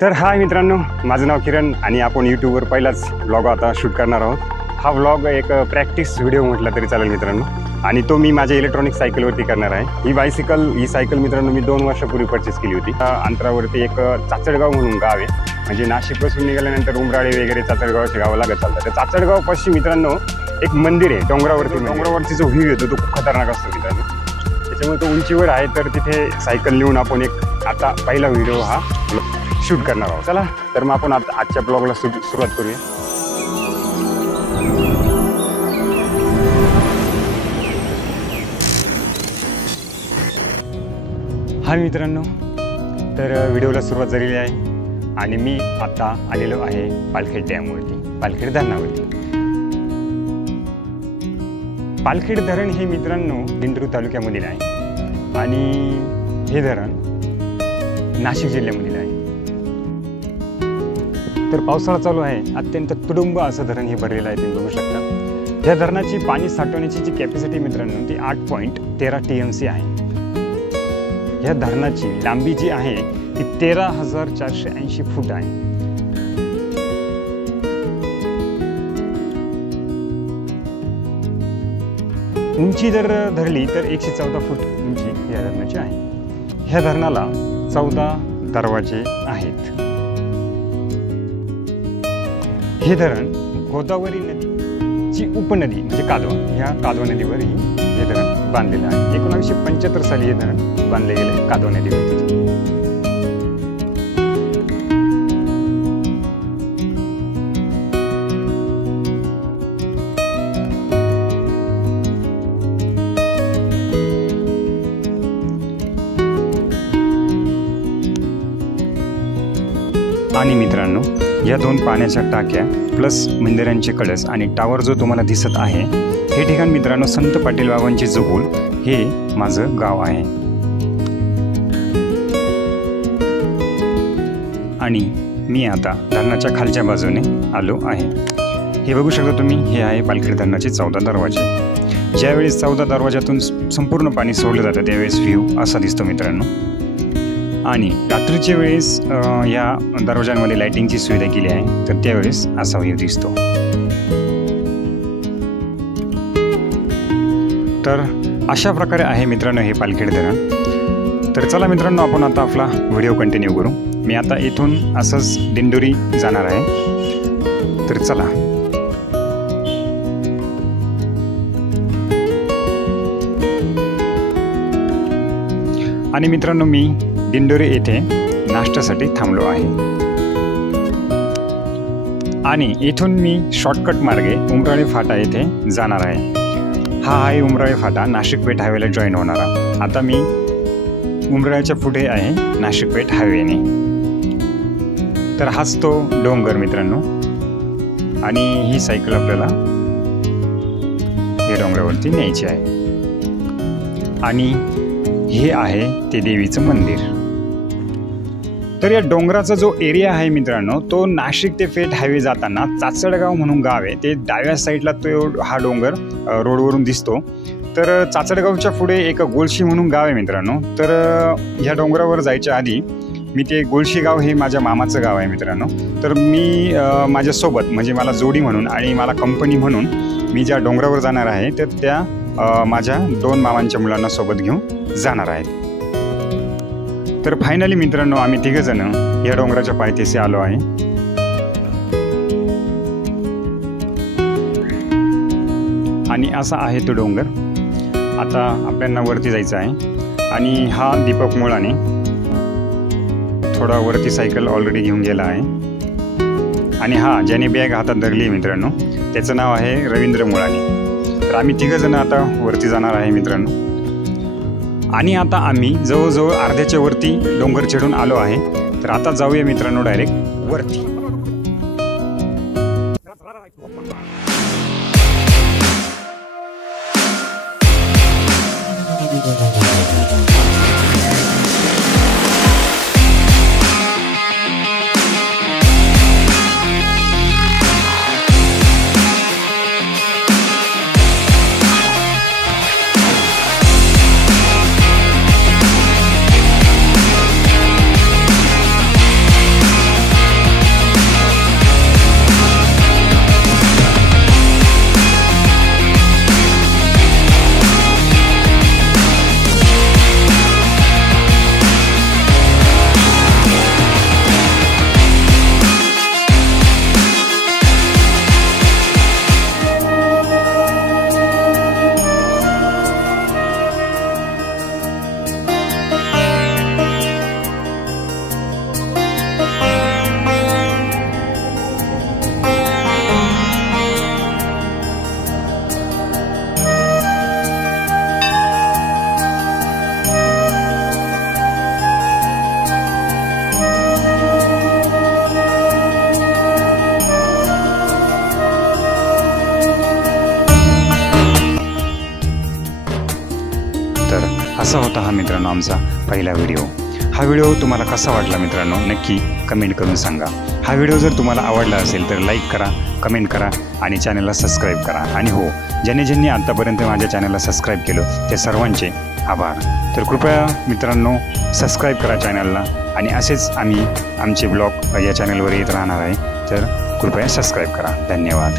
तर हाय मित्रांनो, माझं नाव किरण आणि आपण यूट्यूबवर पहिलाच ब्लॉग आता शूट करणार आहोत। हा ब्लॉग एक प्रॅक्टिस व्हिडिओ म्हटलं तरी चालेल मित्रांनो, आणि तो मी माझ्या इलेक्ट्रॉनिक सायकलवरती करणार आहे। ही सायकल मित्रांनो मी 2 वर्षापूर्वी परचेस केली होती। अंतरावरती एक चाचडगाव म्हणून गाव आहे, म्हणजे नाशिकपासून निघाल्यानंतर उमराळे वगैरे चाचडगावच्या गावाला लागत चालतं। तर चाचडगाव पाशी मित्रांनो एक मंदिर आहे डोंगरावरती जो व्ह्यू येतो तो खूप खतरनाक असतो मित्रांनो, त्याच्यामुळे तो उंचीवर आहे। तर तिथे सायकल नेऊन आपण एक आता पहिला व्हिडिओ हा शूट करणार आहोत। चला तर मग आपण आता आजच्या ब्लॉगला सुरुवात करूया। हाय मित्रांनो, तर व्हिडिओला सुरुवात झालेली आहे आणि मी आता आलेलो आहे पालखेड डॅमवरती, पालखेड धरणावरती। पालखेड धरण हे मित्रांनो दिंडोरी तालुक्यामधील आहे आणि हे धरण नाशिक जिल्ह्यामधील आहे। तर पावसाळा चालू आहे, अत्यंत तुडुंब असं धरण हे भरलेलं आहे, तुम्ही बघू शकता। या धरणाची पाणी साठवण्याची जी कॅपॅसिटी मित्रांनो ती 8.13 TMC आहे। या धरणाची लांबी जी आहे ती 13,480 फूट आहे। उंची जर धरली तर 114 फूट उंची या धरणाची आहे। ह्या धरणाला 14 दरवाजे आहेत। हे धरण गोदावरी नदीची उपनदी म्हणजे कादवा, ह्या कादवा नदीवरही हे धरण बांधलेलं आहे। 1975 साली हे धरण बांधले गेले कादवा नदीवरती। आणि मित्रांनो या 2 पाण्याच्या टाक्या प्लस मंदिरांचे कळस आणि टावर जो तुम्हाला दिसत आहे हे ठिकाण मित्रांनो संत पाटील बाबांचे जगूल हे माझं गाव आहे। आणि मी आता धरणाच्या खालच्या बाजूने आलो आहे। हे बघू शकता तुम्ही, हे आहे पालखेड धरणाचे 14 दरवाजे। ज्यावेळेस 14 दरवाजातून संपूर्ण पाणी सोडलं जातं त्यावेळेस व्ह्यू असा दिसतो मित्रांनो। आणि रात्रीच्या वेळेस या दरवाजांमध्ये लाइटिंगची सुविधा केली आहे, तर त्यावेळेस असा व्ह्यू दिसतो। तर अशा प्रकारे आहे मित्रांनो हे पालखेड धरण। तर चला मित्रांनो आपण आता आपला व्हिडिओ कंटिन्यू करू। मी आता इथून असंच दिंडोरी जाणार आहे, तर चला। आणि मित्रांनो मी दिंडोरी येथे नाश्त्यासाठी थांबलो आहे आणि इथून मी शॉर्टकट मार्गे उमराळे फाटा येथे जाणार आहे। हा आहे उमराळे फाटा नाशिक पेठ हायवेला जॉईन होणारा। आता मी उमराळ्याच्या पुढे आहे नाशिक पेठ हायवेने। तर हाच तो डोंगर मित्रांनो, आणि ही सायकल आपल्याला या डोंगरावरती न्यायची आहे। आणि हे आहे ते देवीचं मंदिर। तर या डोंगराचा जो एरिया आहे मित्रांनो तो नाशिक ते पेठ हायवे जाताना चाचडगाव म्हणून गाव आहे, ते डाव्या साईडला तो हा डोंगर रोडवरून दिसतो। तर चाचडगावच्या पुढे एक गोळशी म्हणून गाव आहे मित्रांनो। तर ह्या डोंगरावर जायच्या आधी मी ते गोळशी गाव हे माझ्या मामाचं गाव आहे मित्रांनो। तर मी माझ्यासोबत म्हणजे मला जोडी म्हणून आणि मला कंपनी म्हणून मी ज्या डोंगरावर जाणार आहे तर त्या माझ्या 2 मामांच्या मुलांना सोबत घेऊन जाणार आहेत। तर फायनली मित्रांनो आम्ही 3 जण या डोंगराच्या पायथ्याशी आलो आहे। आणि असा आहे तो डोंगर। आता आपल्याला वरती जायचं आहे आणि हा दीपक मुळाने थोडा वरती सायकल ऑलरेडी घेऊन गेला आहे। आणि हा ज्याने बॅग हातात धरली मित्रांनो त्याचं नाव आहे रवींद्र मुळाने। तर आम्ही 3 जण आता वरती जाणार आहे मित्रांनो। आणि आता आम्ही जवळजवळ अर्ध्याच्या वरती डोंगर चढून आलो आहे। तर आता जाऊया मित्रांनो डायरेक्ट वरती। असा होता हा मित्रांनो आमचा पहिला व्हिडिओ। हा व्हिडिओ तुम्हाला कसा वाटला मित्रांनो नक्की कमेंट करून सांगा। हा व्हिडिओ जर तुम्हाला आवडला असेल तर लाईक करा, कमेंट करा आणि चॅनलला सबस्क्राईब करा। आणि हो, ज्यांनी आतापर्यंत माझ्या चॅनलला सबस्क्राईब केलं ते सर्वांचे आभार। तर कृपया मित्रांनो सबस्क्राईब करा चॅनलला आणि असेच आम्ही आमचे ब्लॉग या चॅनलवर येत राहणार आहे। तर कृपया सबस्क्राईब करा। धन्यवाद।